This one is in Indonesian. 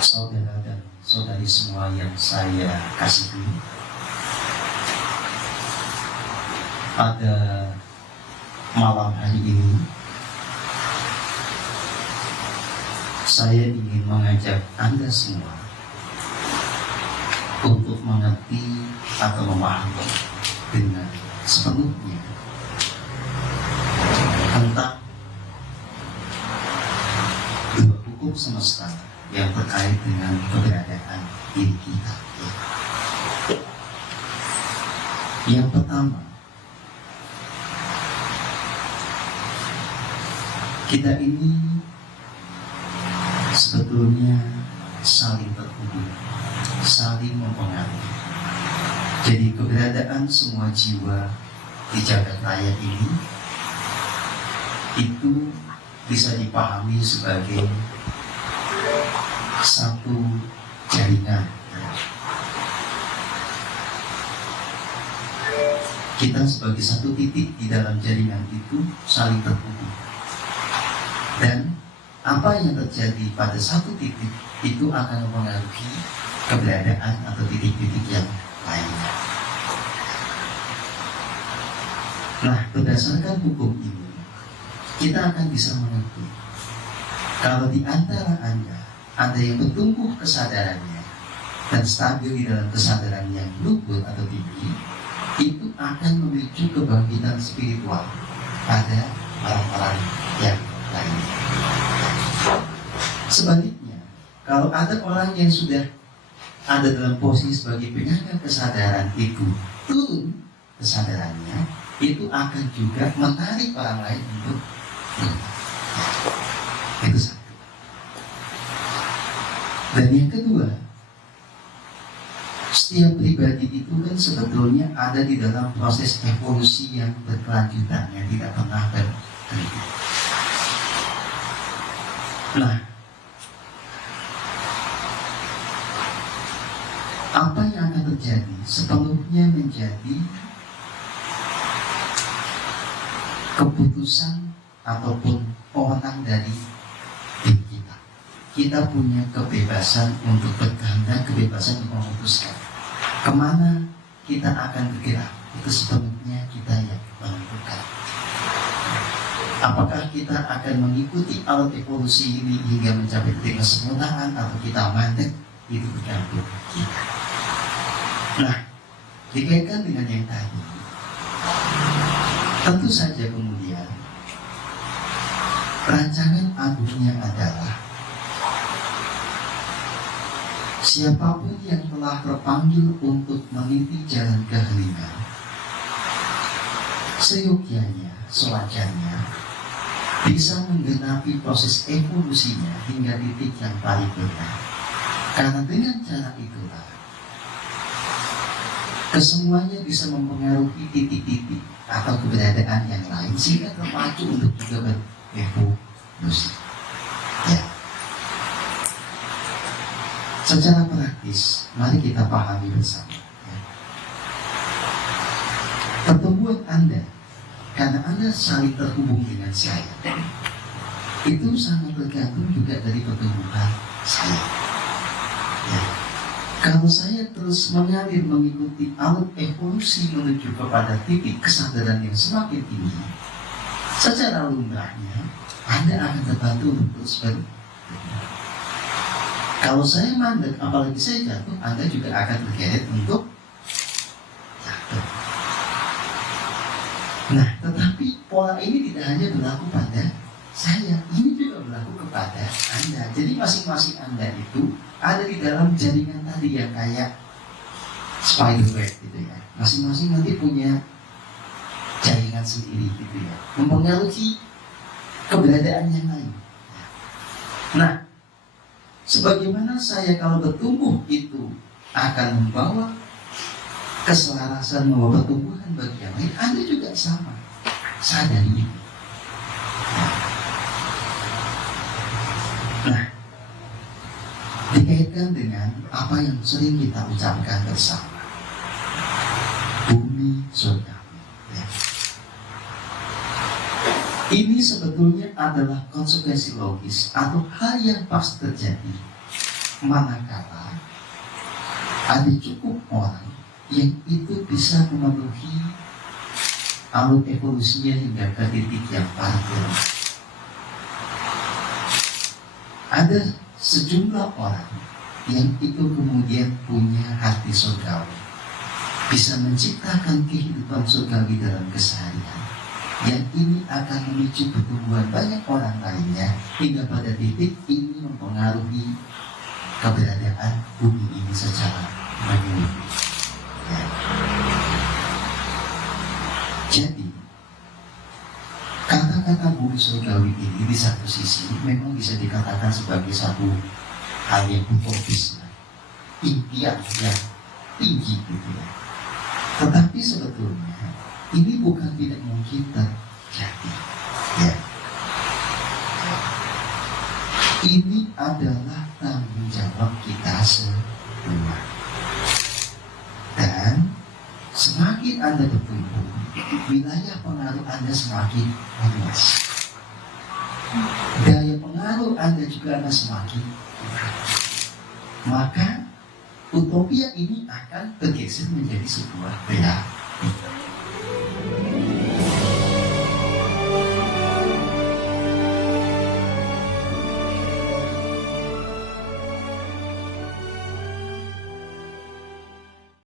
Saudara dan saudari semua yang saya kasihi, pada malam hari ini saya ingin mengajak Anda semua untuk mengerti atau memahami dengan sepenuhnya tentang dua hukum semesta yang terkait dengan keberadaan diri kita. Yang pertama, kita ini sebetulnya saling terhubung, saling mempengaruhi. Jadi keberadaan semua jiwa di jagat raya ini itu bisa dipahami sebagai satu jaringan. Kita sebagai satu titik di dalam jaringan itu saling terhubung. Dan apa yang terjadi pada satu titik itu akan mempengaruhi keberadaan atau titik-titik yang lainnya. Nah, berdasarkan hukum ini, kita akan bisa mengerti kalau di antara Anda yang bertumbuh kesadarannya dan stabil di dalam kesadaran yang luhur atau tinggi, itu akan memicu kebangkitan spiritual pada orang-orang yang lainnya. Sebaliknya, kalau ada orang yang sudah ada dalam posisi sebagai penyangga kesadaran itu turun kesadarannya, itu akan juga menarik orang lain untuk itu satu. Dan yang kedua, setiap pribadi itu kan sebetulnya ada di dalam proses evolusi yang berkelanjutan, yang tidak pernah berhenti. Nah, apa yang akan terjadi sepenuhnya menjadi keputusan ataupun orang dari diri kita. Kita punya kebebasan untuk berkehendak, kebebasan untuk memutuskan kemana kita akan bergerak. Itu sepenuhnya kita yang menentukan. Apakah kita akan mengikuti alat evolusi ini hingga mencapai titik kesempurnaan atau kita mandek, itu tergantung kita. Nah, dikaitkan dengan yang tadi, tentu saja kemudian rancangan agungnya adalah siapapun yang telah terpanggil untuk meniti jalan keheningan, seyogyanya, sewajarnya bisa menggenapi proses evolusinya hingga titik yang paripurna. Karena dengan cara itulah kesemuanya bisa mempengaruhi titik-titik atau keberadaan yang lain sehingga terpacu untuk juga berevolusi. Ya. Secara praktis, mari kita pahami bersama. Ya. Pertemuan Anda, karena Anda saling terhubung dengan saya, itu sangat tergantung juga dari pertumbuhan saya. Ya. Kalau saya terus mengalir mengikuti alur evolusi menuju kepada titik kesadaran yang semakin tinggi, secara lumrahnya Anda akan terbantu untuk terus bergerak. Kalau saya mandek, apalagi saya jatuh, Anda juga akan tergeret untuk jatuh. Nah, tetapi pola ini tidak hanya berlaku pada saya, ini juga berlaku kepada Anda. Jadi masing-masing Anda itu ada di dalam jaringan tadi yang kayak spiderweb gitu ya. Masing-masing nanti punya jaringan sendiri gitu ya, mempengaruhi keberadaan yang lain. Nah, sebagaimana saya kalau bertumbuh itu akan membawa keselarasan, membawa pertumbuhan bagi yang lain, Anda juga sama. Sadari itu. Nah, dikaitkan dengan apa yang sering kita ucapkan bersama, bumi surgawi. Ya. Ini sebetulnya adalah konsekuensi logis atau hal yang pasti terjadi manakala ada cukup orang yang itu bisa memenuhi alur evolusinya hingga ke titik yang paling. Ada sejumlah orang yang itu kemudian punya hati surgawi, bisa menciptakan kehidupan surgawi dalam keseharian, yang ini akan memicu pertumbuhan banyak orang lainnya hingga pada titik ini mempengaruhi keberadaan bumi ini secara menyeluruh. Ya. Jadi kata-kata bumi surgawi ini di satu sisi memang bisa dikatakan sebagai satu hal yang utopis, impian yang tinggi gitu ya. Tetapi sebetulnya ini bukan tidak mungkin terjadi. Ya. Ini adalah tanggung jawab kita semua. Dan semakin Anda bertumbuh, wilayah pengaruh Anda semakin luas. Daya pengaruh Anda juga akan semakin kuat. Maka utopia ini akan bergeser menjadi sebuah realita.